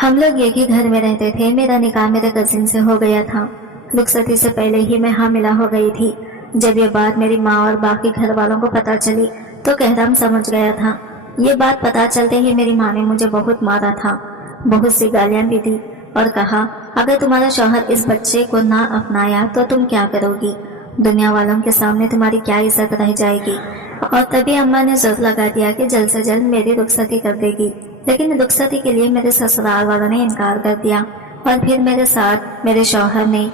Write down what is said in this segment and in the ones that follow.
हम लोग एक ही घर में रहते थे। मेरा निकाह मेरे कजिन से हो गया था। रुखसती से पहले ही मैं हामिला हो गई थी। जब ये बात मेरी माँ और बाकी घर वालों को पता चली तो कहराम समझ गया था। ये बात पता चलते ही मेरी माँ ने मुझे बहुत मारा था, बहुत सी गालियाँ भी दी और कहा, अगर तुम्हारा शौहर इस बच्चे को ना अपनाया तो तुम क्या करोगी? दुनिया वालों के सामने तुम्हारी क्या इज्जत रह जाएगी? और तभी अम्मा ने जोर लगा दिया कि जल्द से जल्द मेरी रुखसती कर देगी। लेकिन रुखसती के लिए मेरे ससुराल वालों ने इनकार कर दिया और फिर मेरे साथ मेरे शौहर ने।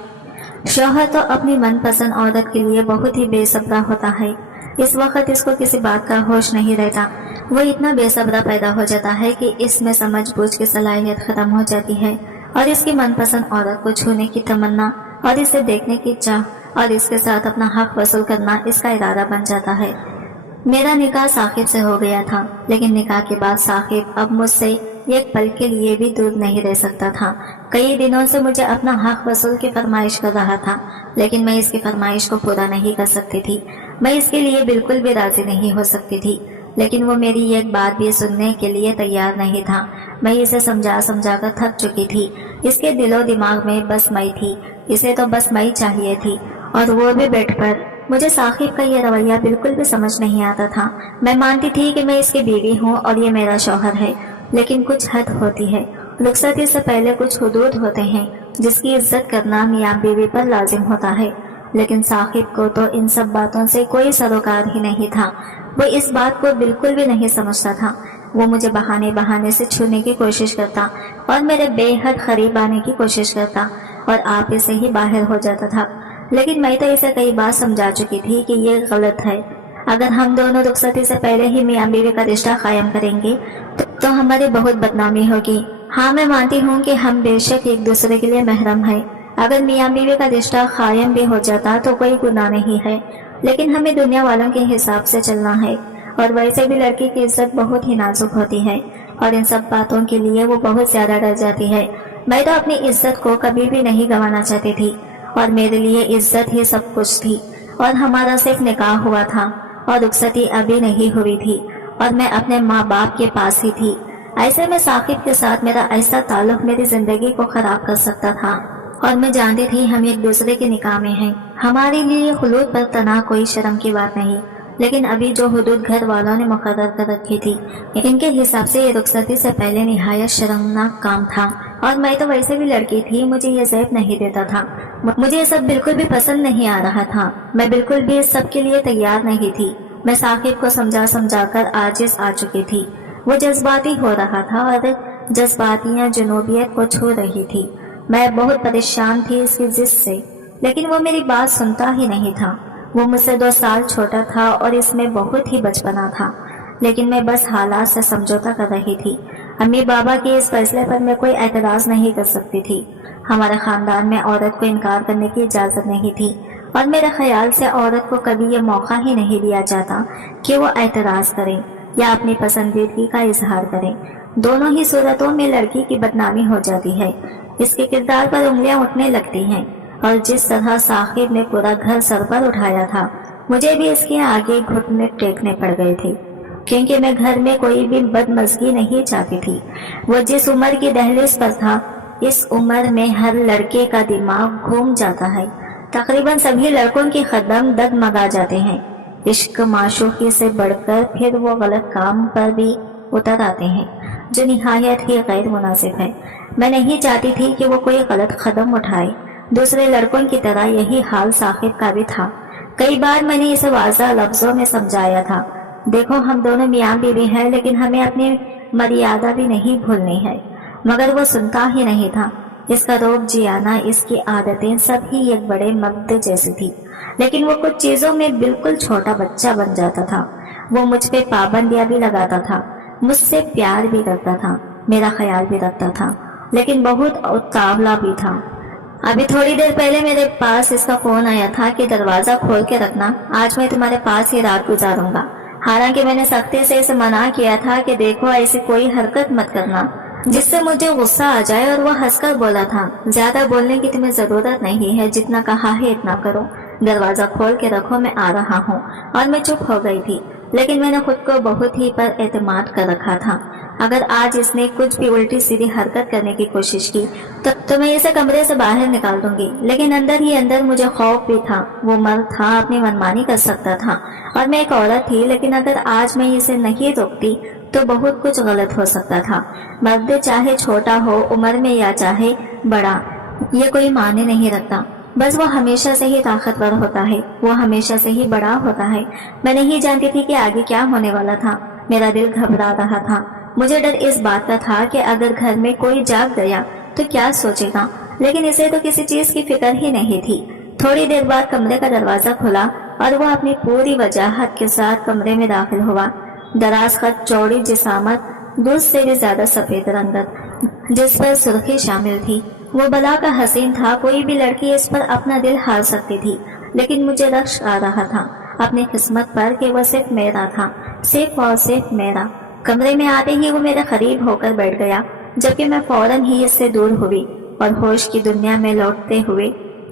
शौहर तो अपनी मनपसंद औरत के लिए बहुत ही बेसब्रा होता है। इस वक्त इसको किसी बात का होश नहीं रहता। वो इतना बेसब्रा पैदा हो जाता है कि इसमें समझ बूझ की सलाहियत खत्म हो जाती है और इसकी मनपसंद औरत को छूने की तमन्ना और इसे देखने की चाह और इसके साथ अपना हक वसूल करना इसका इरादा बन जाता है। मेरा निकाह साकिब से हो गया था, लेकिन निकाह के बाद साकिब अब मुझसे एक पल के लिए भी दूर नहीं रह सकता था। कई दिनों से मुझे अपना हक वसूल की फरमाइश कर रहा था, लेकिन मैं इसकी फरमाइश को पूरा नहीं कर सकती थी। मैं इसके लिए बिल्कुल भी राजी नहीं हो सकती थी, लेकिन वो मेरी एक बात भी सुनने के लिए तैयार नहीं था। मैं इसे समझा समझा कर थक चुकी थी। इसके दिलो दिमाग में बस मैं थी, इसे तो बस मैं चाहिए थी, और वो भी बेड पर। मुझे साकिब का ये रवैया बिल्कुल भी समझ नहीं आता था। मैं मानती थी कि मैं इसकी बीवी हूँ और ये मेरा शौहर है, लेकिन कुछ हद होती है। रुखसती से पहले कुछ हुदूद होते हैं जिसकी इज्जत करना मियाँ बीवी पर लाजिम होता है। लेकिन साकिब को तो इन सब बातों से कोई सरोकार ही नहीं था। वो इस बात को बिल्कुल भी नहीं समझता था। वो मुझे बहाने बहाने से छूने की कोशिश करता और मेरे बेहद करीब आने की कोशिश करता और आप से ही बाहर हो जाता था। लेकिन मैं तो इसे कई बार समझा चुकी थी कि ये गलत है। अगर हम दोनों रुखसती से पहले ही मियाँ बीवी का रिश्ता कायम करेंगे तो हमारी बहुत बदनामी होगी। हाँ, मैं मानती हूँ कि हम बेशक एक दूसरे के लिए महरम हैं। अगर मियाँ बीवी का रिश्ता कायम भी हो जाता तो कोई गुनाह नहीं है, लेकिन हमें दुनिया वालों के हिसाब से चलना है। और वैसे भी लड़की की इज्जत बहुत ही नाजुक होती है और इन सब बातों के लिए वो बहुत ज्यादा डर जाती है। मैं तो अपनी इज्जत को कभी भी नहीं गंवाना चाहती थी और मेरे लिए इज्जत ही सब कुछ थी। और हमारा सिर्फ निकाह हुआ था और रुखसती अभी नहीं हुई थी और मैं अपने माँ बाप के पास ही थी। ऐसे में साकिब के साथ मेरा ऐसा ताल्लुक मेरी जिंदगी को खराब कर सकता था और मैं जानती थी हम एक दूसरे के निकाह में हैं। हमारे लिए खुलूद पर तना कोई शर्म की बात नहीं, लेकिन अभी जो हुदूद घर वालों ने मुकर्रर कर रखी थी, इनके हिसाब से ये रुखसती से पहले निहायत शर्मनाक काम था। और मैं तो वैसे भी लड़की थी, मुझे ये ज़ैब नहीं देता था। मुझे ये सब बिल्कुल भी पसंद नहीं आ रहा था। मैं बिल्कुल भी इस सब के लिए तैयार नहीं थी। मैं साकिब को समझा समझा कर आजिज आ चुकी थी। वो जज्बाती हो रहा था और जज्बातियाँ जुनूबियत को छू रही थी। मैं बहुत परेशान थी इसकी जिद से, लेकिन वो मेरी बात सुनता ही नहीं था। वो मुझसे 2 साल छोटा था और इसमें बहुत ही बचपना था, लेकिन मैं बस हालात से समझौता कर रही थी। अम्मी बाबा के इस फैसले पर मैं कोई एतराज़ नहीं कर सकती थी। हमारे खानदान में औरत को इनकार करने की इजाज़त नहीं थी और मेरे ख्याल से औरत को कभी ये मौका ही नहीं दिया जाता कि वो एतराज़ करे या अपनी पसंदीदगी का इजहार करे। दोनों ही सूरतों में लड़की की बदनामी हो जाती है, इसके किरदार पर उंगलियां उठने लगती हैं। और जिस तरह साकिब ने पूरा घर सर पर उठाया था, मुझे भी इसके आगे घुटने टेकने पड़ गए थे, क्योंकि मैं घर में कोई भी बदमज़गी नहीं चाहती थी। वो जिस उम्र की दहलीज पर था, इस उम्र में हर लड़के का दिमाग घूम जाता है। तकरीबन सभी लड़कों के कदम डगमगा जाते हैं। इश्क माशूकी से बढ़कर फिर वो गलत काम पर भी उतर आते हैं, जो निहायत ही गैर मुनासिब है। मैं नहीं चाहती थी कि वो कोई गलत कदम उठाए। दूसरे लड़कों की तरह यही हाल साकिब का भी था। कई बार मैंने इसे वाज़ा लफ्जों में समझाया था, देखो हम दोनों मियाँ बीवी हैं, लेकिन हमें अपनी मर्यादा भी नहीं भूलनी है, मगर वो सुनता ही नहीं था। इसका रोब जियाना, इसकी आदतें सब ही एक बड़े मर्द जैसी थी, लेकिन वो कुछ चीज़ों में बिल्कुल छोटा बच्चा बन जाता था। वो मुझ पे पाबंदियां भी लगाता था, मुझसे प्यार भी करता था, मेरा ख्याल भी रखता था, लेकिन बहुत उतावला भी था। अभी थोड़ी देर पहले मेरे पास इसका फोन आया था कि दरवाजा खोल के रखना, आज मैं तुम्हारे पास ही रात गुजारूंगा। हालांकि मैंने सख्ती से इसे मना किया था कि देखो ऐसी कोई हरकत मत करना जिससे मुझे गुस्सा आ जाए, और वो हंसकर बोला था, ज्यादा बोलने की तुम्हें जरूरत नहीं है, जितना कहा है इतना करो, दरवाजा खोल के रखो, मैं आ रहा हूँ। और मैं चुप हो गई थी। लेकिन मैंने खुद को बहुत ही पर एतमाद कर रखा था। अगर आज इसने कुछ भी उल्टी सीधी हरकत करने की कोशिश की तो मैं इसे कमरे से बाहर निकाल दूंगी। लेकिन अंदर ही अंदर मुझे खौफ भी था। वो मर्द था, अपनी मनमानी कर सकता था और मैं एक औरत थी, लेकिन अगर आज मैं इसे नहीं रोकती तो बहुत कुछ गलत हो सकता था। मर्द चाहे छोटा हो उम्र में या चाहे बड़ा, ये कोई मायने नहीं रखता। बस वो हमेशा से ही ताकतवर होता है, वो हमेशा से ही बड़ा होता है। मैं नहीं जानती थी कि आगे क्या होने वाला था। मेरा दिल घबरा रहा था। मुझे डर इस बात का था कि अगर घर में कोई जाग गया तो क्या सोचेगा, लेकिन इसे तो किसी चीज की फिक्र ही नहीं थी। थोड़ी देर बाद कमरे का दरवाजा खुला और वो अपनी पूरी वजाहत के साथ कमरे में दाखिल हुआ। दराज का चौड़ी जिसामत, दूध से भी ज्यादा सफेद रंगत, जिस पर सुर्खी शामिल थी। वो बला का हसीन था। कोई भी लड़की इस पर अपना दिल हार सकती थी, लेकिन मुझे रश्क आ रहा था अपनी किस्मत पर कि वह सिर्फ मेरा था, सिर्फ और सिर्फ मेरा। कमरे में आते ही वो मेरे करीब होकर बैठ गया, जबकि मैं फौरन ही इससे दूर हुई और होश की दुनिया में लौटते हुए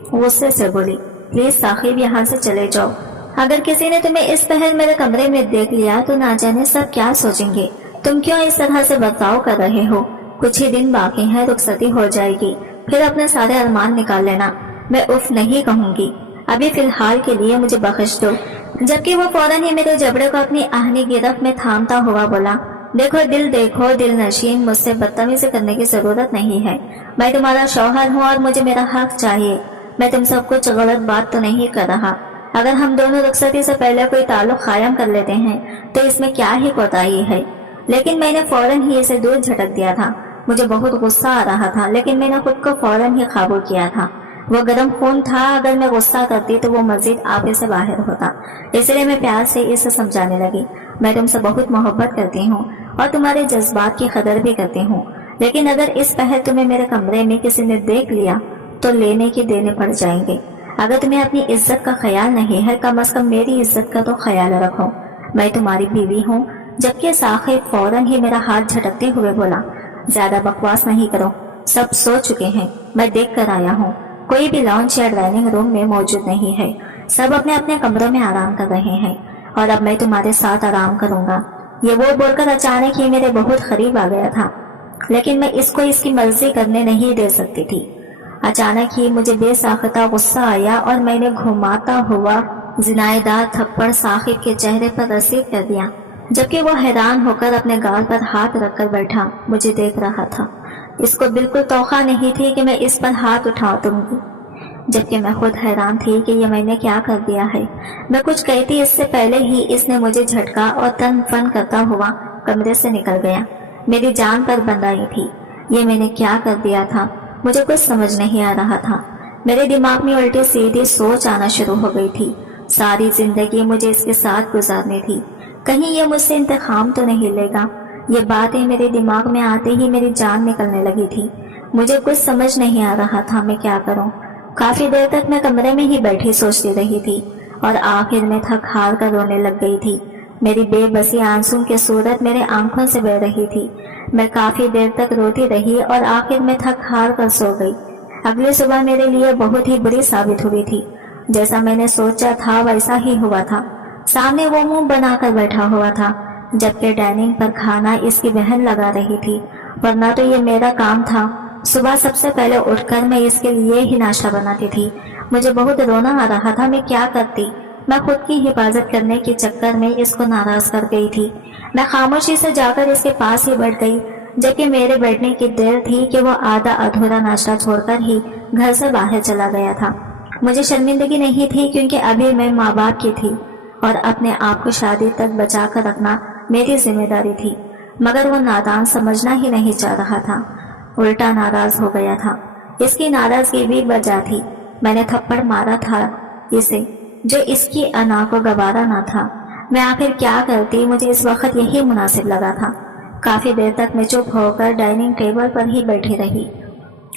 गुस्से से बोली, प्लीज साकिब, यहाँ से चले जाओ। अगर किसी ने तुम्हें इस पहर मेरे कमरे में देख लिया तो ना जाने सब क्या सोचेंगे। तुम क्यों इस तरह से बर्ताव कर रहे हो? कुछ ही दिन बाकी है, रुखसती हो जाएगी, फिर अपने सारे अरमान निकाल लेना। मैं उफ नहीं कहूंगी, अभी फिलहाल के लिए मुझे बख्श दो। जबकि वो फौरन ही मेरे जबड़े को अपनी आहनी गिरफ्त में थामता हुआ बोला, देखो दिल नशीन, मुझसे बदतमीजी करने की जरूरत नहीं है। मैं तुम्हारा शौहर हूँ और मुझे मेरा हक चाहिए। मैं तुम सब कुछ गलत बात तो नहीं कर रहा। अगर हम दोनों रुखसती से पहले कोई ताल्लुक कायम कर लेते हैं तो इसमें क्या ही कोताही है। लेकिन मैंने फौरन ही इसे दूर झटक दिया था। मुझे बहुत गुस्सा आ रहा था, लेकिन मैंने खुद को फौरन ही काबू किया था। वो गर्म खून था, अगर मैं गुस्सा करती तो वो मजीद आपे से बाहर होता। इसलिए मैं प्यार से इसे समझाने लगी, मैं तुमसे बहुत मोहब्बत करती हूँ और तुम्हारे जज्बात की कदर भी करती हूँ, लेकिन अगर इस पहर तुम्हें मेरे कमरे में किसी ने देख लिया तो लेने के देने पड़ जाएंगे। अगर तुम्हें अपनी इज्जत का ख्याल नहीं है, कम अज कम मेरी इज्जत का तो ख्याल रखो। मैं तुम्हारी बीवी हूँ। जबकि साकिब फौरन ही मेरा हाथ झटकते हुए बोला, ज्यादा बकवास नहीं करो, सब सो चुके हैं, मैं देख कर आया हूँ। कोई भी लॉन्च या डाइनिंग रूम में मौजूद नहीं है, सब अपने अपने कमरों में आराम कर रहे हैं और अब मैं तुम्हारे साथ आराम करूंगा। ये वो बोलकर अचानक ही मेरे बहुत करीब आ गया था, लेकिन मैं इसको इसकी मर्जी करने नहीं दे सकती थी। अचानक ही मुझे बेसाख्ता गुस्सा आया और मैंने घुमाता हुआ जिनायदार थप्पड़ साकिब के चेहरे पर रसीद कर दिया, जबकि वो हैरान होकर अपने गाल पर हाथ रखकर बैठा मुझे देख रहा था। इसको बिल्कुल तौखा नहीं थी कि मैं इस पर हाथ उठा दूंगी, जबकि मैं खुद हैरान थी कि ये मैंने क्या कर दिया है। मैं कुछ कहती इससे पहले ही इसने मुझे झटका और तन फन करता हुआ कमरे से निकल गया। मेरी जान पर बंद आई थी। ये मैंने क्या कर दिया था, मुझे कुछ समझ नहीं आ रहा था। मेरे दिमाग में उल्टी सीधी सोच आना शुरू हो गई थी। सारी जिंदगी मुझे इसके साथ गुजारनी थी, कहीं ये मुझसे इंतकाम तो नहीं लेगा। ये बातें मेरे दिमाग में आते ही मेरी जान निकलने लगी थी। मुझे कुछ समझ नहीं आ रहा था मैं क्या करूं। काफी देर तक मैं कमरे में ही बैठी सोचती रही थी और आखिर में थक हार कर रोने लग गई थी। मेरी बेबसी आंसू की सूरत मेरे आंखों से बह रही थी। मैं काफी देर तक रोती रही और आखिर में थक हार कर सो गई। अगली सुबह मेरे लिए बहुत ही बुरी साबित हुई थी। जैसा मैंने सोचा था वैसा ही हुआ था। सामने वो मुंह बनाकर बैठा हुआ था, जबकि डाइनिंग पर खाना इसकी बहन लगा रही थी, वरना तो ये मेरा काम था। सुबह सबसे पहले उठकर मैं इसके लिए ही नाश्ता बनाती थी। मुझे बहुत रोना आ रहा था, मैं क्या करती। मैं खुद की हिफाजत करने के चक्कर में इसको नाराज कर गई थी। मैं खामोशी से जाकर इसके पास ही बैठ गई, जबकि मेरे बैठने की देर थी कि वो आधा अधूरा नाश्ता छोड़कर ही घर से बाहर चला गया था। मुझे शर्मिंदगी नहीं थी, क्योंकि अभी मैं माँ बाप की थी और अपने आप को शादी तक बचा कर रखना मेरी जिम्मेदारी थी। मगर वो नादान समझना ही नहीं चाह रहा था, उल्टा नाराज हो गया था। इसकी नाराजगी भी वजह थी। मैंने थप्पड़ मारा था इसे, जो इसकी अना को गवारा ना था। मैं आखिर क्या करती, मुझे इस वक्त यही मुनासिब लगा था। काफी देर तक मैं चुप होकर डाइनिंग टेबल पर ही बैठी रही।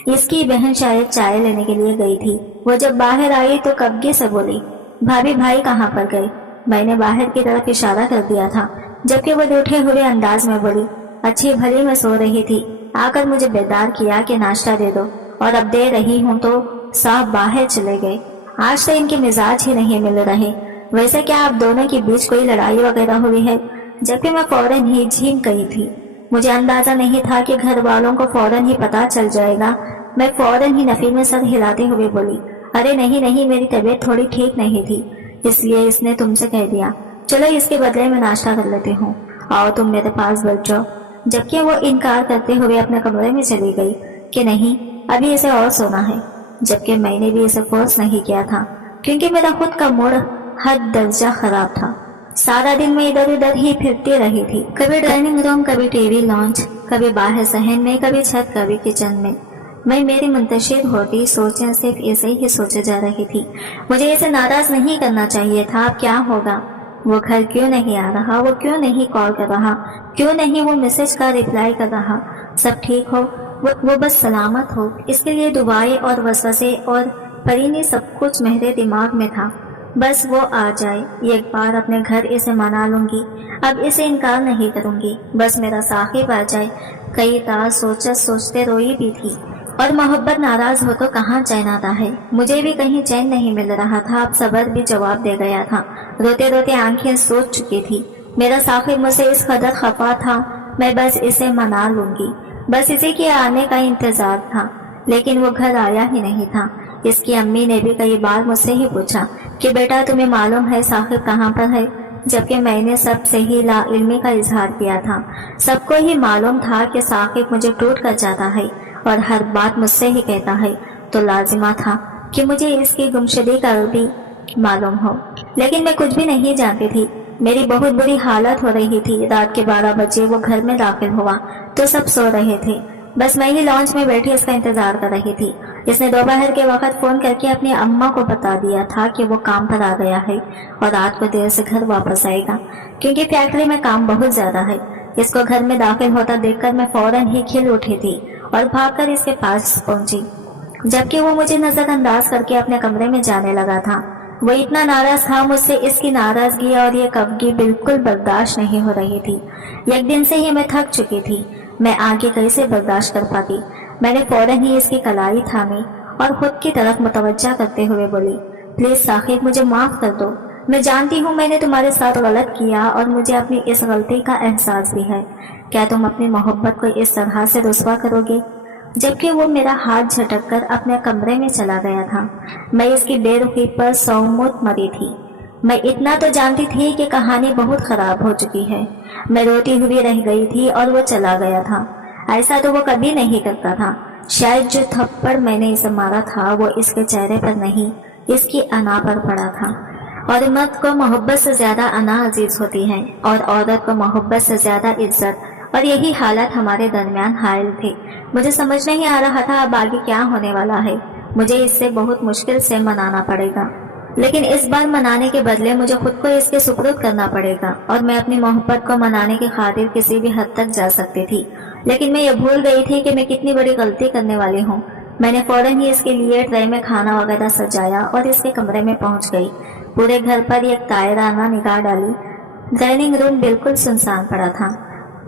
इसकी बहन शायद चाय लेने के लिए गई थी। वो जब बाहर आई तो कब्जे से बोली, भाभी भाई कहाँ पर गए? मैंने बाहर की तरफ इशारा कर दिया था, जबकि वो रूठे हुए अंदाज में बोली, अच्छी भली मैं सो रही थी, आकर मुझे बेदार किया कि नाश्ता दे दो, और अब दे रही हूँ तो साहब बाहर चले गए। आज से इनके मिजाज ही नहीं मिल रहे। वैसे क्या आप दोनों के बीच कोई लड़ाई वगैरह हुई है? जबकि मैं फौरन ही झीम गई थी। मुझे अंदाजा नहीं था कि घर वालों को फौरन ही पता चल जाएगा। मैं फौरन ही नफी में सर हिलाते हुए बोली, अरे नहीं नहीं, मेरी तबीयत थोड़ी ठीक नहीं थी, इसलिए इसने तुमसे कह दिया। चलो इसके बदले में नाश्ता कर लेती हूँ, आओ तुम मेरे पास बैठ जाओ। जबकि वो इनकार करते हुए अपने कमरे में चली गई कि नहीं, अभी इसे और सोना है। जबकि मैंने भी इसे फोर्स नहीं किया था, क्योंकि मेरा खुद का मूड हद दर्जा खराब था। सारा दिन मैं इधर उधर ही फिरती रही थी, कभी डाइनिंग रूम, कभी टीवी लॉन्च, कभी बाहर सहन में, कभी छत, कभी किचन में। मैं मेरी मुंतशिर होती सोचें सिर्फ ऐसे ही सोचे जा रही थी। मुझे इसे नाराज नहीं करना चाहिए था। अब क्या होगा? वो घर क्यों नहीं आ रहा? वो क्यों नहीं कॉल कर रहा? क्यों नहीं वो मैसेज का रिप्लाई कर रहा? सब ठीक हो, वो बस सलामत हो, इसके लिए दुआएं और वसवसे और परीनी सब कुछ मेरे दिमाग में था। बस वो आ जाए, एक बार अपने घर इसे मना लूंगी। अब इसे इनकार नहीं करूंगी, बस मेरा साहिब आ जाए। कई तार सोचते रोई भी थी। और मोहब्बत नाराज हो तो कहाँ चैन आता है। मुझे भी कहीं चैन नहीं मिल रहा था। अब सबर भी जवाब दे गया था। रोते रोते आंखें सोच चुकी थी। मेरा साहिब मुझसे इस कदर खफा था, मैं बस इसे मना लूंगी। बस इसी के आने का इंतजार था, लेकिन वो घर आया ही नहीं था। इसकी अम्मी ने भी कई बार मुझसे ही पूछा कि बेटा तुम्हें मालूम है साहिब कहाँ पर है? जबकि मैंने सब से ही लाइल्मी का इजहार किया था। सबको ही मालूम था कि साहिब मुझे टूट कर जाता है और हर बात मुझसे ही कहता है, तो लाजिमा था कि मुझे इसकी गुमशुदगी का भी मालूम हो। लेकिन मैं कुछ भी नहीं जानती थी। मेरी बहुत बुरी हालत हो रही थी। रात के 12 बजे वो घर में दाखिल हुआ तो सब सो रहे थे। बस मैं ही लॉन्च में बैठी इसका इंतजार कर रही थी। इसने दोपहर के वक्त फोन करके अपनी अम्मा को बता दिया था कि वो काम पर आ गया है और रात को देर से घर वापस आएगा, क्योंकि फैक्ट्री में काम बहुत ज्यादा है। इसको घर में दाखिल होता देखकर मैं फौरन ही खिल उठी थी और भागकर इसके पास पहुंची, जबकि वो मुझे नजरअंदाज करके अपने कमरे में जाने लगा था। वो इतना नाराज था मुझसे। इसकी नाराजगी और ये कबगी बिल्कुल बर्दाश्त नहीं हो रही थी। एक दिन से ही मैं थक चुकी थी। मैं आगे कैसे बर्दाश्त कर पाती। मैंने फौरन ही इसकी कलाई थामी और खुद की तरफ मुतवज्जा करते हुए बोली, प्लीज साहिब मुझे माफ कर दो। मैं जानती हूँ मैंने तुम्हारे साथ गलत किया और मुझे अपनी इस गलती का एहसास भी है। क्या तुम अपनी मोहब्बत को इस तरह से रुस्वा करोगे? जबकि वो मेरा हाथ झटक कर अपने कमरे में चला गया था। मैं इसकी बेरुखी पर सौमुत मरी थी। मैं इतना तो जानती थी कि कहानी बहुत खराब हो चुकी है। मैं रोती हुई रह गई थी और वो चला गया था। ऐसा तो वो कभी नहीं करता था। शायद जो थप्पड़ मैंने इसे मारा था वो इसके चेहरे पर नहीं, इसकी अना पर पड़ा था। और मर्द को मोहब्बत से ज्यादा अना अजीज होती है और औरत को मोहब्बत से ज्यादा इज्जत। और यही हालत हमारे दरमियान हायल थी। मुझे समझ नहीं आ रहा था अब आगे क्या होने वाला है। मुझे इससे बहुत मुश्किल से मनाना पड़ेगा, लेकिन इस बार मनाने के बदले मुझे खुद को इसके सुपुर्द करना पड़ेगा। और मैं अपनी मोहब्बत को मनाने की खातिर किसी भी हद तक जा सकती थी, लेकिन मैं ये भूल गई थी कि मैं कितनी बड़ी गलती करने वाली हूँ। मैंने फौरन ही इसके लिए ट्रे में खाना वगैरह सजाया और इसके कमरे में पहुंच गई। पूरे घर पर एक तायराना निगाह डाली। डाइनिंग रूम बिल्कुल सुनसान पड़ा था।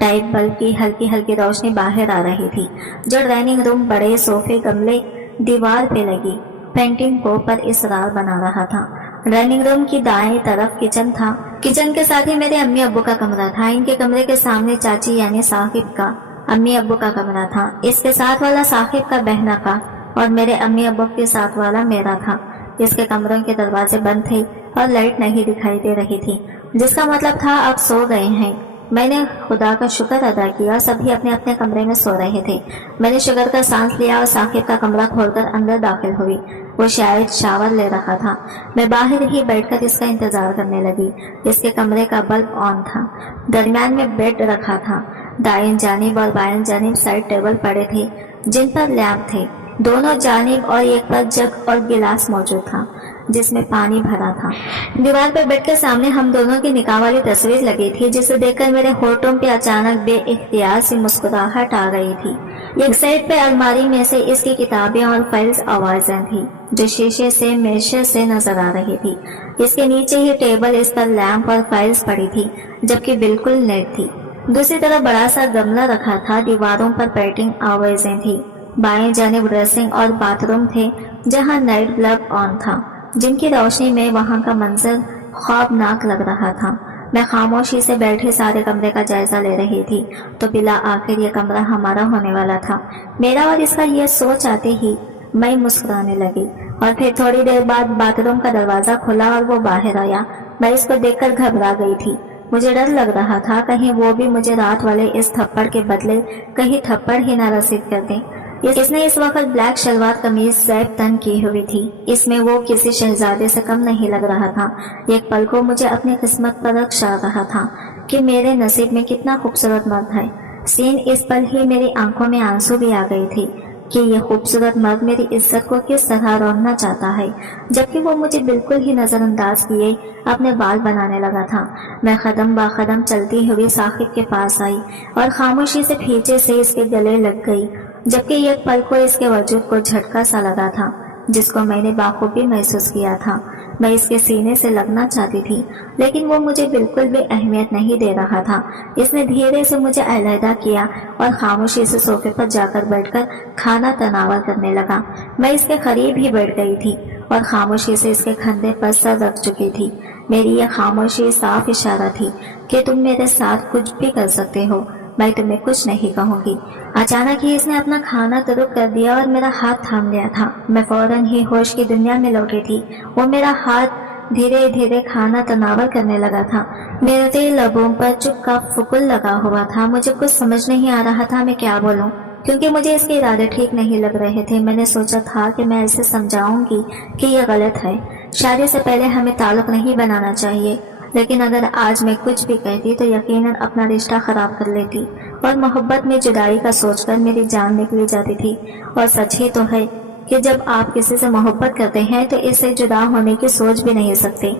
टाइप बल्ब की हल्की हल्की रोशनी बाहर आ रही थी, जो डाइनिंग रूम, बड़े सोफे, गमले, दीवार पे लगी पेंटिंग को पर इसरार बना रहा था। डाइनिंग रूम की दाएं तरफ किचन था। किचन के साथ ही मेरे अम्मी अब्बू का कमरा था। इनके कमरे के सामने चाची यानी साहिब का अम्मी अब्बू का कमरा था। इसके साथ वाला साहिब का बहना का और मेरे अम्मी अब्बू के साथ वाला मेरा था। इसके कमरों के दरवाजे बंद थे और लाइट नहीं दिखाई दे रही थी, जिसका मतलब था अब सो गए हैं। मैंने खुदा का शुक्र अदा किया। सभी अपने अपने कमरे में सो रहे थे। मैंने शुगर का सांस लिया और साहिब का कमरा खोलकर अंदर दाखिल हुई। वो शायद शावर ले रहा था। मैं बाहर ही बैठकर इसका इंतजार करने लगी। इसके कमरे का बल्ब ऑन था। दरमियान में बेड रखा था। दाएं जानिब और बाएं जानिब साइड टेबल पड़े थे, जिन पर लैंप थे। दोनों जानिब और एक पर जग और गिलास मौजूद था, जिसमें पानी भरा था। दीवार पर बेड के सामने हम दोनों की निकाह वाली तस्वीर लगी थी, जिसे देखकर मेरे होठों पे अचानक बेइख्तियार सी मुस्कुराहट आ गई थी। एक साइड पे अलमारी में से इसकी किताबें और फाइल्स आवाजें थी, जो शीशे से मेशे से नजर आ रही थी। इसके नीचे ही टेबल, इस पर लैंप और फाइल्स पड़ी थी, जबकि बिल्कुल नेट थी। दूसरी तरफ बड़ा सा गमला रखा था। दीवारों पर पेंटिंग आवाजें थी। बाएं जानिब ड्रेसिंग और बाथरूम थे, जहाँ नाइट बल्ब ऑन था, जिनकी रोशनी में वहां का मंजर خوابناک لگ رہا تھا۔ میں خاموشی سے بیٹھے سارے کمرے کا جائزہ لے رہی تھی تو بلا آخر یہ کمرہ ہمارا ہونے والا تھا۔ میرا اور اس کا یہ سوچ آتے ہی میں مسکرانے لگی، اور پھر تھوڑی دیر بعد باتھ روم کا دروازہ کھلا اور وہ باہر آیا۔ میں اس کو دیکھ کر گھبرا گئی تھی۔ مجھے ڈر لگ رہا تھا کہیں وہ بھی مجھے رات والے اس تھپڑ کے بدلے کہیں تھپڑ ہی نہ رسید کر دیں۔ اس نے اس وقت بلیک شلوار قمیض زیب تن کی ہوئی تھی، اس میں وہ کسی شہزادے سے کم نہیں لگ رہا تھا۔ ایک پل کو مجھے اپنی قسمت پر رخ آ رہا تھا کہ میرے نصیب میں کتنا خوبصورت مرد ہے۔ سین اس پل ہی میری آنکھوں میں آنسو بھی آ گئی تھی کہ یہ خوبصورت مرد میری عزت کو کس طرح روندنا چاہتا ہے، جبکہ وہ مجھے بالکل ہی نظر انداز کیے اپنے بال بنانے لگا تھا۔ میں قدم با قدم چلتی ہوئی ثاقب کے پاس آئی اور خاموشی سے پیچھے سے اس کے گلے لگ گئی، جبکہ ایک پل کو اس کے وجود کو جھٹکا سا لگا تھا جس کو میں نے بخوبی محسوس کیا تھا۔ میں اس کے سینے سے لگنا چاہتی تھی لیکن وہ مجھے بالکل بھی اہمیت نہیں دے رہا تھا۔ اس نے دھیرے سے مجھے علیحدہ کیا اور خاموشی سے صوفے پر جا کر بیٹھ کر کھانا تناول کرنے لگا۔ میں اس کے قریب ہی بیٹھ گئی تھی اور خاموشی سے اس کے کندھے پر سر رکھ چکی تھی۔ میری یہ خاموشی صاف اشارہ تھی کہ تم میرے ساتھ کچھ بھی کر سکتے ہو، میں تمہیں کچھ نہیں کہوں گی۔ اچانک ہی اس نے اپنا کھانا ترک کر دیا اور میرا ہاتھ تھام لیا تھا۔ میں فوراً ہی ہوش کی دنیا میں لوٹی تھی۔ وہ میرا ہاتھ دھیرے دھیرے کھانا تناول کرنے لگا تھا۔ میرے لبوں پر چپ کا فکل لگا ہوا تھا۔ مجھے کچھ سمجھ نہیں آ رہا تھا میں کیا بولوں، کیونکہ مجھے اس کے ارادے ٹھیک نہیں لگ رہے تھے۔ میں نے سوچا تھا کہ میں اسے سمجھاؤں گی کہ یہ غلط ہے، شادی سے پہلے ہمیں تعلق نہیں بنانا چاہیے، لیکن اگر آج میں کچھ بھی کہتی تو یقیناً اپنا رشتہ خراب کر لیتی، اور محبت میں جدائی کا سوچ کر میری جان نکلی جاتی تھی۔ اور سچ ہی تو ہے کہ جب آپ کسی سے محبت کرتے ہیں تو اس سے جدا ہونے کی سوچ بھی نہیں سکتے۔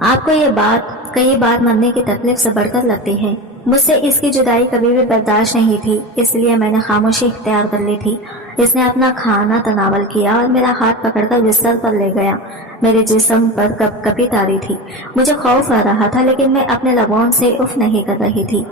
آپ کو یہ بات کئی بار مرنے کی تکلیف سے بڑھ کر لگتی ہے۔ مجھ سے اس کی جدائی کبھی بھی برداشت نہیں تھی، اس لیے میں نے خاموشی اختیار کر لی تھی۔ اس نے اپنا کھانا تناول کیا اور میرا ہاتھ پکڑ کر بستر پر لے گیا۔ میرے جسم پر کپ کپی تاری تھی، مجھے خوف آ رہا تھا لیکن میں اپنے لبوں سے اف نہیں کر رہی تھی۔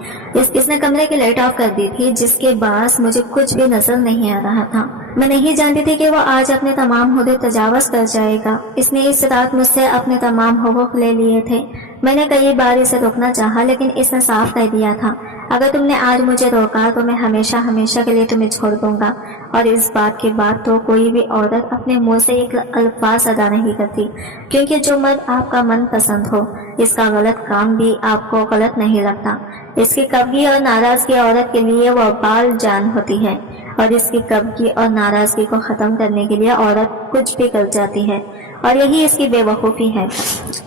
اس نے کمرے کی لائٹ آف کر دی تھی جس کے باعث مجھے کچھ بھی نظر نہیں آ رہا تھا۔ میں نہیں جانتی تھی کہ وہ آج اپنے تمام عہدے تجاوز کر جائے گا۔ اس نے اس رات مجھ سے اپنے تمام حقوق لے لیے تھے۔ میں نے کئی بار اسے روکنا چاہا لیکن اس نے صاف کہہ دیا تھا، اگر تم نے آج مجھے روکا تو میں ہمیشہ ہمیشہ کے لیے تمہیں چھوڑ دوں گا۔ اور اس بات کے بعد تو کوئی بھی عورت اپنے منہ سے ایک الفاظ ادا نہیں کرتی، کیونکہ جو مرد آپ کا من پسند ہو اس کا غلط کام بھی آپ کو غلط نہیں لگتا۔ اس کی کبگی اور ناراضگی عورت کے لیے وہ بال جان ہوتی ہے، اور اس کی کبگی اور ناراضگی کو ختم کرنے کے لیے عورت کچھ بھی کر جاتی ہے، اور یہی اس کی بے وقوفی ہے۔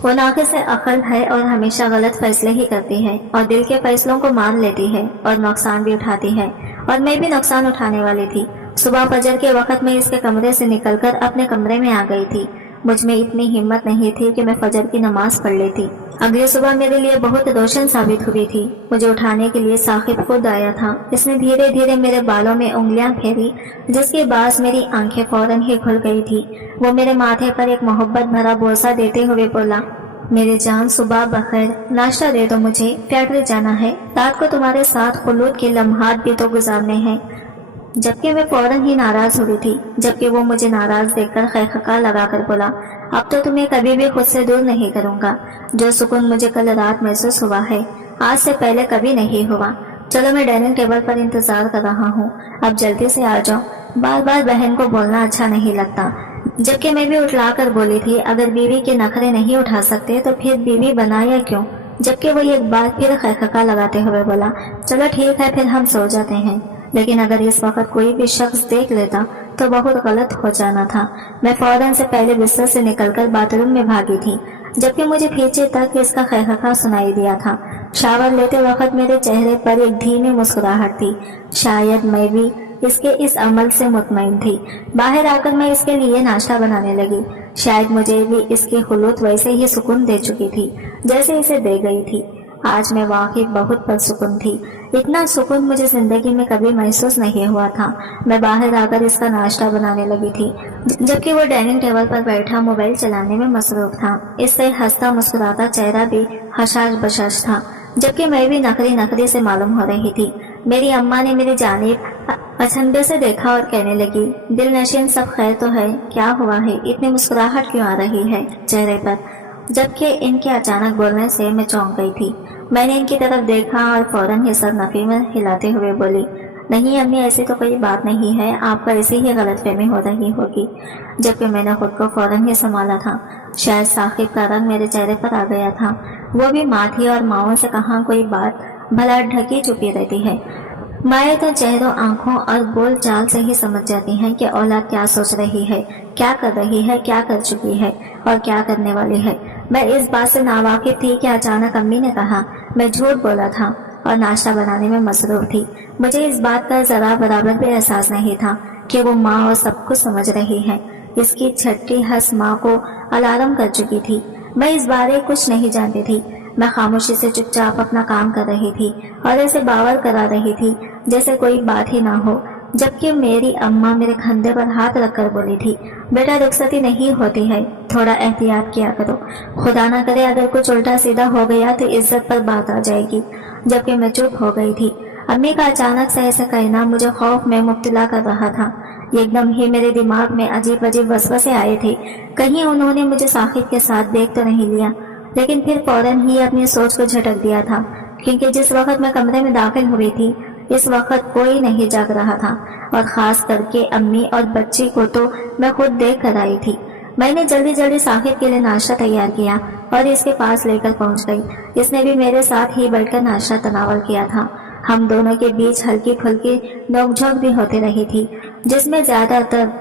وہ ناقص عقل ہے اور ہمیشہ غلط فیصلے ہی کرتی ہے، اور دل کے فیصلوں کو مان لیتی ہے اور نقصان بھی اٹھاتی ہے، اور میں بھی نقصان اٹھانے والی تھی۔ صبح فجر کے وقت میں اس کے کمرے سے نکل کر اپنے کمرے میں آ گئی تھی۔ مجھ میں اتنی ہمت نہیں تھی کہ میں فجر کی نماز پڑھ لیتی۔ اگلی صبح میرے لیے بہت روشن ثابت ہوئی تھی۔ مجھے اٹھانے کے لیے ثاقب خود آیا تھا۔ اس نے دھیرے دھیرے میرے بالوں میں انگلیاں پھیری جس کے باعث میری آنکھیں فوراً ہی کھل گئی تھی۔ وہ میرے ماتھے پر ایک محبت بھرا بوسہ دیتے ہوئے بولا، میری جان صبح بخیر، ناشتہ دے دو مجھے، فیکٹری جانا ہے، رات کو تمہارے ساتھ خلود کے لمحات بھی تو گزارنے ہیں۔ جبکہ میں فوراً ہی ناراض ہو گئی تھی، جبکہ وہ مجھے ناراض دیکھ کر خیخکا لگا کر بولا، اب تو تمہیں کبھی بھی خود سے دور نہیں کروں گا۔ جو سکون مجھے کل رات محسوس ہوا ہے آج سے پہلے کبھی نہیں ہوا۔ چلو میں ڈائننگ ٹیبل پر انتظار کر رہا ہوں، اب جلدی سے آ جاؤ۔ بار بار بہن کو بولنا اچھا نہیں لگتا، جبکہ میں بھی اٹھلا کر بولی تھی اگر بیوی کے نخرے نہیں اٹھا سکتے تو پھر بیوی بنایا کیوں؟ جبکہ وہ ایک بار پھر خیخکا لگاتے ہوئے بولا، چلو ٹھیک ہے پھر ہم سو جاتے ہیں۔ لیکن اگر اس وقت کوئی بھی شخص دیکھ لیتا تو بہت غلط ہو جانا تھا۔ میں فوراً سے پہلے بستر سے نکل کر باتھ روم میں بھاگی تھی، جبکہ مجھے پیچھے تک اس کا خیخکا سنائی دیا تھا۔ شاور لیتے وقت میرے چہرے پر ایک دھیمی مسکراہٹ تھی، شاید میں بھی اس کے اس عمل سے مطمئن تھی۔ باہر آ کر میں اس کے لیے ناشتہ بنانے لگی، شاید مجھے بھی اس کی خلوت ویسے ہی سکون دے چکی تھی جیسے اسے دے گئی تھی۔ آج میں واقعی بہت پرسکون تھی، اتنا سکون مجھے زندگی میں کبھی محسوس نہیں ہوا تھا۔ میں باہر آ کر اس کا ناشتہ بنانے لگی تھی، جبکہ وہ ڈائننگ ٹیبل پر بیٹھا موبائل چلانے میں مصروف تھا۔ اس سے ہنستا مسکراتا چہرہ بھی حشاش بشاش تھا، جبکہ میں بھی نخری سے معلوم ہو رہی تھی۔ میری اماں نے میری جانب اچنبے سے دیکھا اور کہنے لگی، دل نشین سب خیر تو ہے، کیا ہوا ہے، اتنی مسکراہٹ کیوں آ رہی ہے چہرے پر؟ जबकि इनके अचानक बोलने से मैं चौंक गई थी। मैंने इनकी तरफ देखा और फौरन ही सर नफी में हिलाते हुए बोली, नहीं अम्मी, ऐसी तो कोई बात नहीं है, आपको ऐसी ही गलतफहमी हो रही होगी। जबकि मैंने खुद को फौरन ही संभाला था। शायद साकिब का रंग मेरे चेहरे पर आ गया था। वो भी माँ थी और माँओं से कहाँ कोई बात भला ढकी छुपी रहती है। माएँ तो चेहरों, आंखों और बोल चाल से ही समझ जाती हैं कि औलाद क्या सोच रही है, क्या कर रही है, क्या कर चुकी है और क्या करने वाली है। मैं इस बात से नावाकिफ थी कि अचानक अम्मी ने कहा मैं झूठ बोला था और नाश्ता बनाने में मसरूफ थी। मुझे इस बात का जरा बराबर भी एहसास नहीं था कि वो माँ और सब कुछ समझ रही है। इसकी छठी हंस माँ को अलार्म कर चुकी थी। मैं इस बारे कुछ नहीं जानती थी। मैं खामोशी से चुपचाप अपना काम कर रही थी और ऐसे बावर करा रही थी जैसे कोई बात ही ना हो। जबकि मेरी अम्मा मेरे कंधे पर हाथ रखकर बोली थी, बेटा रुखसती नहीं होती है, थोड़ा एहतियात किया करो, खुदा ना करे अगर कुछ उल्टा सीधा हो गया तो इज्जत पर बात आ जाएगी। जबकि मैं चुप हो गई थी। अम्मी का अचानक से ऐसा कहना मुझे खौफ में मुब्तला कर रहा था। एकदम ही मेरे दिमाग में अजीब अजीब वसवसे आए थे। कहीं उन्होंने मुझे साकिब के साथ देख तो नहीं लिया, लेकिन फिर फौरन ही अपनी सोच को झटक दिया था, क्योंकि जिस वक्त मैं कमरे में दाखिल हुई थी इस वक्त कोई नहीं जाग रहा था और खास करके अम्मी और बच्ची को तो मैं खुद देख कर आई थी। मैंने जल्दी जल्दी साकिब के लिए नाश्ता तैयार किया और इसके पास लेकर पहुंच गई। इसने भी मेरे साथ ही बैठकर नाश्ता तनावल किया था। हम दोनों के बीच हल्की फुल्की नोकझोंक भी होती रही थी, जिसमें ज्यादातर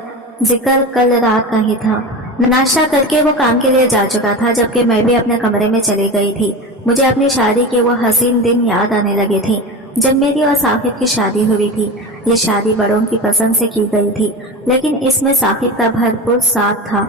जिक्र कल रात का ही था। नाश्ता करके वो काम के लिए जा चुका था, जबकि मैं भी अपने कमरे में चली गई थी। मुझे अपनी शादी के वो हसीन दिन याद आने लगे थे जब मेरी और साकिब की शादी हुई थी। ये शादी बड़ों की पसंद से की गई थी, लेकिन इसमें साकिब का भरपूर साथ था।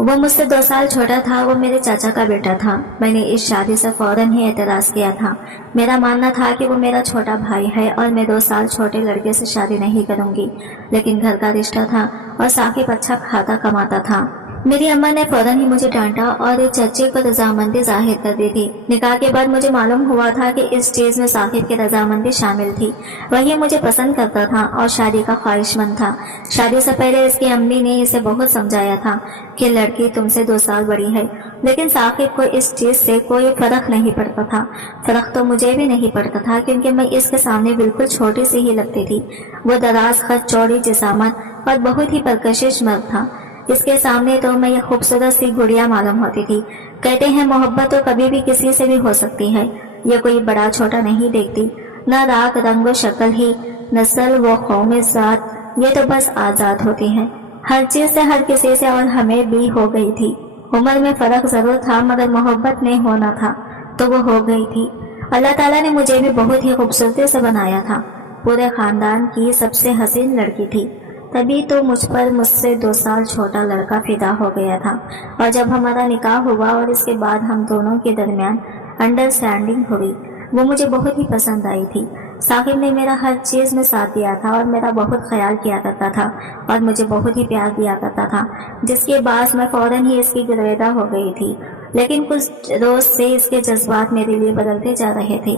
वो मुझसे 2 साल छोटा था, वो मेरे चाचा का बेटा था। मैंने इस शादी से फौरन ही एतराज किया था। मेरा मानना था कि वो मेरा छोटा भाई है और मैं 2 साल छोटे लड़के से शादी नहीं करूंगी, लेकिन घर का रिश्ता था और साकिब अच्छा खाता कमाता था। मेरी अम्मा ने फौरन ही मुझे डांटा और चचे को रजामंदी जाहिर कर दी थी। निकाह के बाद मुझे मालूम हुआ था कि इस चीज में साकिब की रजामंदी शामिल थी। वही मुझे पसंद करता था और शादी का ख्वाहिशमंद था। शादी से पहले इसकी अम्मी ने इसे बहुत समझाया था कि लड़की तुमसे 2 साल बड़ी है, लेकिन साकिब को इस चीज से कोई फर्क नहीं पड़ता था। फर्क तो मुझे भी नहीं पड़ता था, क्योंकि मैं इसके सामने बिल्कुल छोटी सी ही लगती थी। वो दराज खत, चौड़ी जिसामत और बहुत ही परकशिश मर्द था। इसके सामने तो मैं ये खूबसूरत सी गुड़िया मालूम होती थी। कहते हैं मोहब्बत तो कभी भी किसी से भी हो सकती है। ये कोई बड़ा छोटा नहीं देखती, न राग रंग व शक्ल ही, नस्ल व कौम जात, ये तो बस आजाद होती है हर चीज से, हर किसी से। और हमें भी हो गई थी। उम्र में फर्क जरूर था, मगर मोहब्बत में होना था तो वो हो गई थी। अल्लाह ताला ने मुझे भी बहुत ही खूबसूरती से बनाया था। पूरे खानदान की सबसे हसीन लड़की थी। तभी तो मुझ पर मुझसे 2 साल छोटा लड़का फिदा हो गया था। और जब हमारा निकाह हुआ और इसके बाद हम दोनों के दरमियान अंडरस्टैंडिंग हुई, वो मुझे बहुत ही पसंद आई थी। साकिब ने मेरा हर चीज में साथ दिया था और मेरा बहुत ख्याल किया करता था और मुझे बहुत ही प्यार दिया करता था, जिसके बाद मैं फौरन ही इसकी गिरफ्तार हो गई थी। लेकिन कुछ रोज से इसके जज्बात मेरे लिए बदलते जा रहे थे।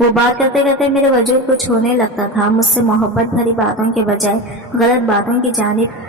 वो बात करते करते मेरे वजूद को छूने लगता था। मुझसे मोहब्बत भरी बातों के बजाय गलत बातों की जानिब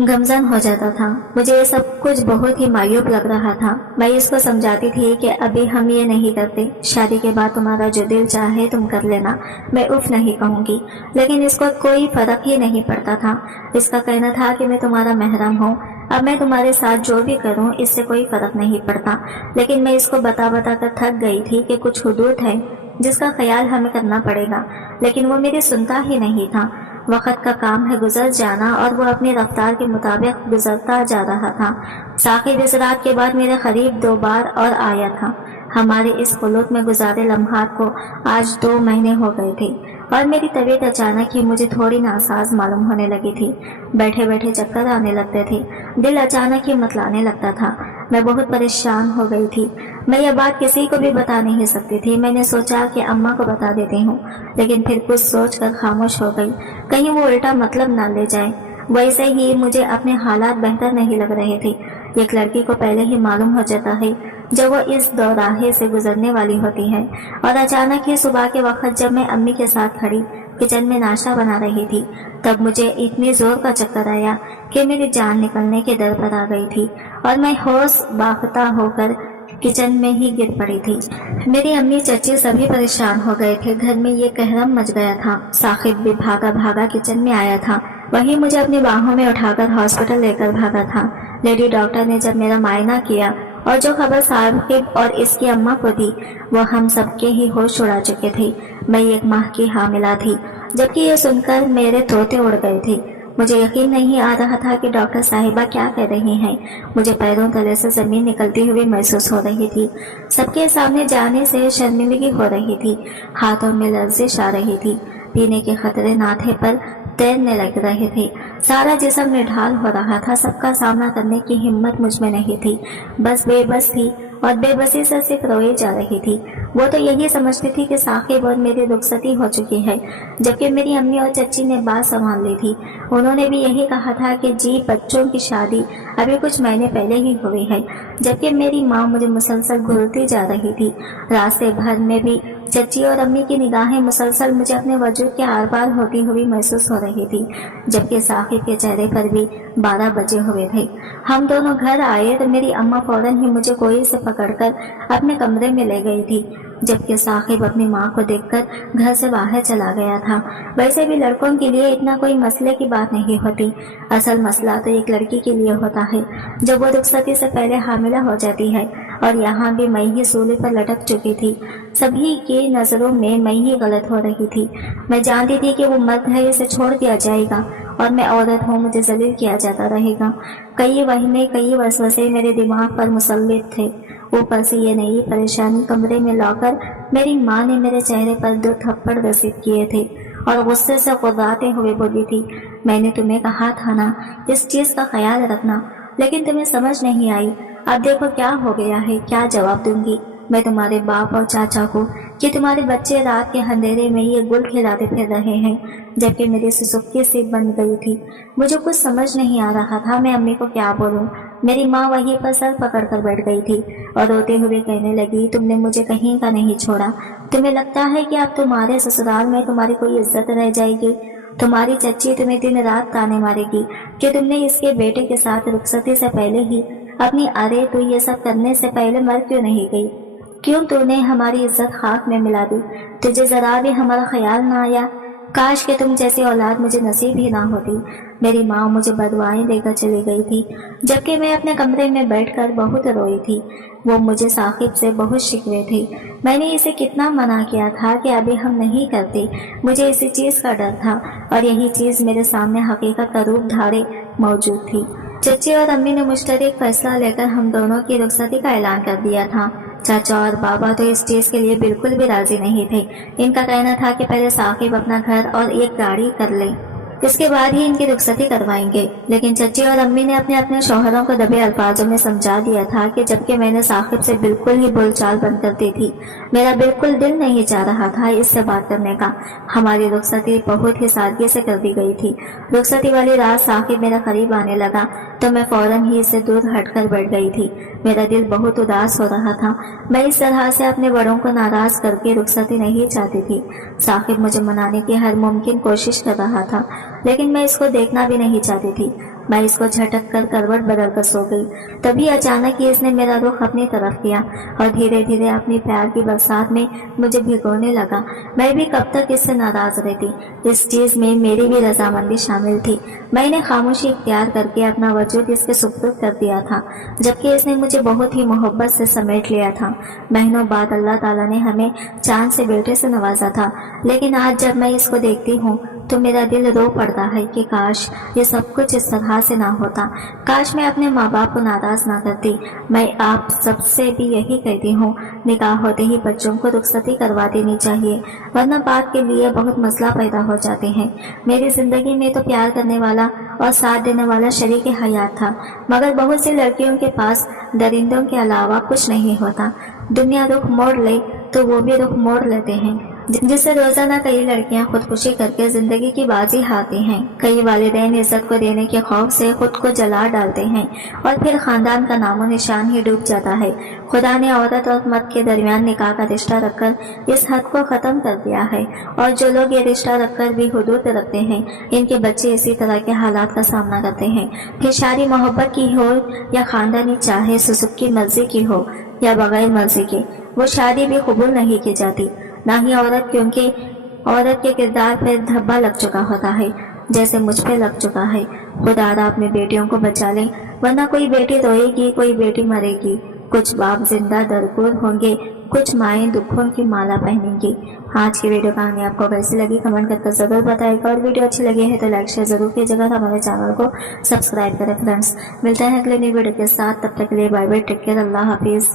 गमजन हो जाता था। मुझे ये सब कुछ बहुत ही मायूब लग रहा था। मैं इसको समझाती थी कि अभी हम ये नहीं करते, शादी के बाद तुम्हारा जो दिल चाहे तुम कर लेना, मैं उफ नहीं कहूँगी। लेकिन इसको कोई फर्क ही नहीं पड़ता था। इसका कहना था कि मैं तुम्हारा महरम हूँ, अब मैं तुम्हारे साथ जो भी करूं इससे कोई फर्क नहीं पड़ता। लेकिन मैं इसको बता बता कर थक गई थी कि कुछ हुदूद है जिसका ख्याल हमें करना पड़ेगा, लेकिन वो मेरी सुनता ही नहीं था। वक्त का काम है गुजर जाना और वो अपनी रफ्तार के मुताबिक गुजरता जा रहा था। साकिब इस रात के बाद मेरे करीब 2 बार और आया था। हमारे इस खुलूत में गुजारे लम्हात को आज 2 महीने हो गए थे और मेरी तबीयत अचानक ही मुझे थोड़ी नासाज मालूम होने लगी थी। बैठे बैठे चक्कर आने लगते थे, दिल अचानक ही मतलाने लगता था। मैं बहुत परेशान हो गई थी। मैं यह बात किसी को भी बता नहीं सकती थी। मैंने सोचा कि अम्मा को बता देती हूँ, लेकिन फिर कुछ सोचकर खामोश हो गई, कहीं वो उल्टा मतलब ना ले जाए। वैसे ही मुझे अपने हालात बेहतर नहीं लग रहे थे। एक लड़की को पहले ही मालूम हो जाता है जब वो इस दौराहे से गुजरने वाली होती है। और अचानक ही सुबह के वक्त जब मैं अम्मी के साथ खड़ी किचन में नाश्ता बना रही थी, तब मुझे इतनी जोर का चक्कर आया कि मेरी जान निकलने के दर पर आ गई थी और मैं होश बाख्ता होकर किचन में ही गिर पड़ी थी। मेरी अम्मी, चच्ची सभी परेशान हो गए थे। घर में ये कहरम मच गया था। साकिब भी भागा भागा किचन में आया था। वही मुझे अपनी बाहों में उठाकर हॉस्पिटल लेकर भागा था। लेडी डॉक्टर ने जब मेरा मायना किया और जो खबर साकिब और इसकी अम्मा को दी, वो हम सबके ही होश उड़ा चुके थे। मैं 1 माह की हामिला थी, जबकि ये सुनकर मेरे तोते उड़ गए थे। मुझे यकीन नहीं आ रहा था कि डॉक्टर साहिबा क्या कह रही हैं। मुझे पैरों तले से जमीन निकलती हुई महसूस हो रही थी। सबके सामने जाने से शर्मिंदगी हो रही थी। हाथों में लर्जिश आ रही थी। पीने के खतरे नाथे पर तैरने लग रहे थे। सारा जिस्म निढाल हो रहा था। सबका सामना करने की हिम्मत मुझ में नहीं थी। बस बेबस थी और बेबसी से सिर्फ रोई जा रही थी। वो तो यही समझती थी कि साकिब और मेरी रुखसती हो चुकी है, जबकि मेरी अम्मी और चच्ची ने बात संभाल ली थी। उन्होंने भी यही कहा था कि जी, बच्चों की शादी अभी कुछ महीने पहले ही हुई है, जबकि मेरी माँ मुझे मुसलसल घूरती जा रही थी। रास्ते भर में भी चच्ची और अम्मी की निगाहें मुसलसल मुझे अपने वजूद के आर पार होती हुई महसूस हो रही थी, जबकि साकिब के चेहरे पर भी 12 बजे हुए थे। हम दोनों घर आए तो मेरी अम्मा फौरन ही मुझे गोई से पकड़कर अपने कमरे में ले गई थी, जबकि साकिब अपनी माँ को देखकर घर से बाहर चला गया था। वैसे भी लड़कों के लिए इतना कोई मसले की बात नहीं होती। असल मसला तो एक लड़की के लिए होता है जब वो रुखसती से पहले हामिला हो जाती है, और यहाँ भी मैं ही सूली पर लटक चुकी थी। सभी की नज़रों में मैं ही गलत हो रही थी। मैं जानती थी कि वो मर्द है, इसे छोड़ दिया जाएगा और मैं औरत हूँ, मुझे जलील किया जाता रहेगा। कई वहमें, कई वसवसे मेरे दिमाग पर मुसल्लित थे। ऊपर से ये नई परेशानी कमरे में लाकर मेरी माँ ने मेरे चेहरे पर 2 थप्पड़ रसीद किए थे और गुस्से से गुर्राते हुए बोली थी, मैंने तुम्हें कहा था ना इस चीज़ का ख्याल रखना, लेकिन तुम्हें समझ नहीं आई। अब देखो क्या हो गया है। क्या जवाब दूंगी मैं तुम्हारे बाप और चाचा को कि तुम्हारे बच्चे रात के अंधेरे में ये गुल खिलाते फिर रहे हैं, जबकि मेरी सुसुक्की सी बन गई थी। मुझे कुछ समझ नहीं आ रहा था मैं अम्मी को क्या बोलूं। मेरी माँ वहीं पर सर पकड़कर बैठ गई थी और रोते हुए कहने लगी, तुमने मुझे कहीं का नहीं छोड़ा। तुम्हें लगता है कि अब तुम्हारे ससुराल में तुम्हारी कोई इज्जत रह जाएगी? तुम्हारी चच्ची तुम्हें दिन रात ताने मारेगी कि तुमने इसके बेटे के साथ रुखसती से पहले ही अपनी अरे तू ये सब करने से पहले मर क्यों नहीं गई? क्यों तूने हमारी इज्जत खाक में मिला दी? तुझे जरा भी हमारा ख्याल ना आया? काश कि तुम जैसी औलाद मुझे नसीब ही ना होती। मेरी माँ मुझे बदुआएं देकर चली गई थी, जबकि मैं अपने कमरे में बैठकर बहुत रोई थी। वो मुझे साकिब से बहुत शिकवे थे। मैंने इसे कितना मना किया था कि अभी हम नहीं करते। मुझे इसी चीज़ का डर था और यही चीज़ मेरे सामने हकीकत का रूप धारे मौजूद थी। चच्ची और अम्मी ने मुश्तरक फैसला लेकर हम दोनों की रुखसती का ऐलान कर दिया था। चाचा और बाबा तो इस चीज़ के लिए बिल्कुल भी राजी नहीं थे। इनका कहना था कि पहले साकिब अपना घर और एक गाड़ी कर ले, इसके बाद ही इनकी रुखसती करवाएंगे। लेकिन चच्ची और अम्मी ने अपने अपने शौहरों को दबे अल्फाजों में समझा दिया था कि जबकि मैंने साकिब से बिल्कुल ही बोलचाल बंद कर दी थी, मेरा बिल्कुल दिल नहीं चाह रहा था इससे बात करने का। हमारी रुखसती बहुत ही सादगी से कर दी गई थी। रुखसती वाली रात साकिब मेरा करीब आने लगा तो मैं फौरन ही इससे दूर हटकर बैठ गई थी। मेरा दिल बहुत उदास हो रहा था। मैं इस तरह से अपने बड़ों को नाराज करके रुखसती नहीं चाहती थी। साकिब मुझे मनाने की हर मुमकिन कोशिश कर रहा था, लेकिन मैं इसको देखना भी नहीं चाहती थी। मैं इसको झटक कर करवट बदल कर सो गई। तभी अचानक ही इसने मेरा रुख अपनी तरफ किया और धीरे धीरे अपनी प्यार की बरसात में मुझे भिगोने लगा। मैं भी कब तक इससे नाराज रहती। इस चीज़ में मेरी भी रजामंदी शामिल थी। मैंने खामोशी इख्तियार करके अपना वजूद इसके सुपुर्द कर दिया था, जबकि इसने मुझे बहुत ही मोहब्बत से समेट लिया था। महीनों बाद अल्लाह ताला ने हमें चांद से बेटे से नवाजा था, लेकिन आज जब मैं इसको देखती हूँ तो मेरा दिल रो पड़ता है कि काश ये सब कुछ इस तरह से ना होता। काश मैं अपने माँ बाप को नाराज ना करती। मैं आप सबसे भी यही कहती हूँ, निकाह होते ही बच्चों को रुखसती करवा देनी चाहिए, वरना बात के लिए बहुत मसला पैदा हो जाते हैं। मेरी जिंदगी में तो प्यार करने वाला और साथ देने वाला शरीक हयात था, मगर बहुत सी लड़कियों के पास दरिंदों के अलावा कुछ नहीं होता। दुनिया रुख मोड़ ले तो वो भी रुख मोड़ लेते हैं, जिससे रोजाना कई लड़कियां खुदकुशी करके जिंदगी की बाजी हारती हैं। कई वालिदैन इज्जत को देने के खौफ से खुद को जला डालते हैं और फिर खानदान का नामो निशान ही डूब जाता है। खुदा ने औरत और मर्द के दरमियान निकाह का रिश्ता रखकर इस हद को खत्म कर दिया है, और जो लोग ये रिश्ता रखकर भी हुदूद रखते हैं, इनके बच्चे इसी तरह के हालात का सामना करते हैं। फिर शादी मोहब्बत की हो या खानदानी चाहे सुसुक की मर्जी की हो, या बगैर मर्जी के वो शादी भी कबूल नहीं की जाती, ना ही औरत, क्योंकि औरत के किरदार पर धब्बा लग चुका होता है जैसे मुझ पे लग चुका है। खुदा अपने बेटियों को बचा ले, वरना कोई बेटी रोएगी, कोई बेटी मरेगी, कुछ बाप जिंदा दरगुर होंगे, कुछ माएँ दुखों की माला पहनेंगी। आज की वीडियो कहानी आपको कैसी लगी कमेंट करके जरूर बताइएगा, और वीडियो अच्छी लगी है तो लाइक शेयर जरूर कीजिएगा, हमारे चैनल को सब्सक्राइब करें फ्रेंड्स। मिलते हैं अगले नई वीडियो के साथ, तब तक के लिए बाय बाय, टेक केयर, अल्लाह हाफिज।